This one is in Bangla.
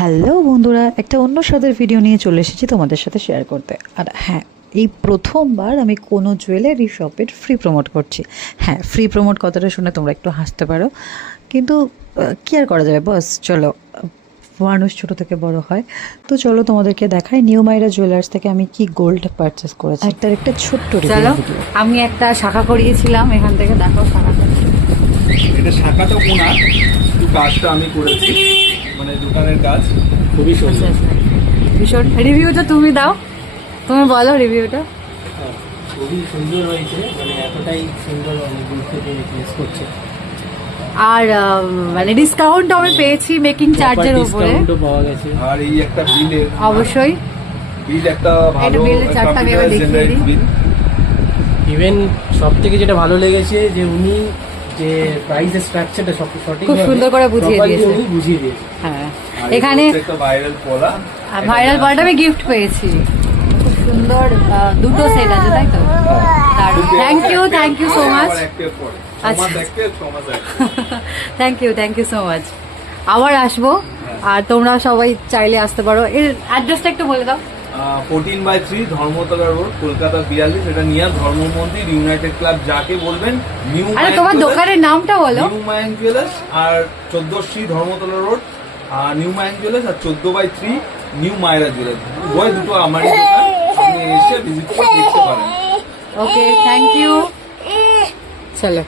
হ্যালো বন্ধুরা, একটা অন্য স্বাদের ভিডিও নিয়ে চলে এসেছি তোমাদের সাথে শেয়ার করতে। আর হ্যাঁ, এই প্রথমবার আমি কোনো জুয়েলারি শপের ফ্রি প্রমোট করছি। হ্যাঁ, ফ্রি প্রমোট কথাটা শুনে তোমরা একটু হাসতে পারো, কিন্তু কী আর করা যাবে বস, চলো, মানুষ ছোটো থেকে বড় হয়। তো চলো তোমাদেরকে দেখাই নিউ মাইরা জুয়েলার্স থেকে আমি কি গোল্ড পারচেস করেছি। একটা ছোট্ট চলো, ভিডিও। আমি একটা শাখা করিয়েছিলাম, এখান থেকে দেখো শাখাটা। এটা শাখাটা ওনার, কিন্তু কাজটা আমি করেছি, মানে দোকানের কাজ। খুবই সুন্দর। ভীষণ রিভিউটা তুমি দাও, তুমি বলো রিভিউটা। খুবই সুন্দর হয়েছে, মানে এতটাই সুন্দর, অনেক গুরুত্ব দিয়ে প্লেস করছে। আর মানে ডিসকাউন্ট আমি পেয়েছি মেকিং চার্জের উপরে, ডিসকাউন্টও পাওয়া গেছে। আর এই একটা বিলের, অবশ্যই বিল একটা ভালো বিলের চার্টটা আমি এবার দেখিয়ে দিই। বিল। ইভেন সব থেকে যেটা ভালো লেগেছে যে উনি যে প্রাইস স্ট্রাকচারটা সব সঠিক খুব সুন্দর করে বুঝিয়ে দিয়েছে। উনি বুঝিয়ে দিয়েছে। হ্যাঁ, আর এখানে একটা ভাইরাল পলা, ভাইরাল পার্ট আমি গিফট পেয়েছি, খুব সুন্দর দুটো সেট আছে, তাই তো? Thank you so much. আচ্ছা, থ্যাংক ইউ সো মাচ। আবার আসবো, আর তোমরা সবাই চাইলে আসতে পারো। এর অ্যাড্রেসটা একটু বলে দাও। 14/3 ধর্মতলা রোড, কলকাতা 42। এটা নিয়া ধর্ম মন্দির, ইউনাইটেড ক্লাব, যাকে বলবেন। নিউ আরে তোমার দোকানের নামটা বলো। নিউ মায়াং জুয়েলার্স, আর 14 ধর্মতলা রোড, আর নিউ মায়াং জুয়েলার্স, আর 14/3 নিউ মায়রা জুয়েলার্স। উভয় দুটো আমারই দোকান, আপনি এসে ভিজিট করে দেখতে পারেন। ওকে, থ্যাংক ইউ। চলো।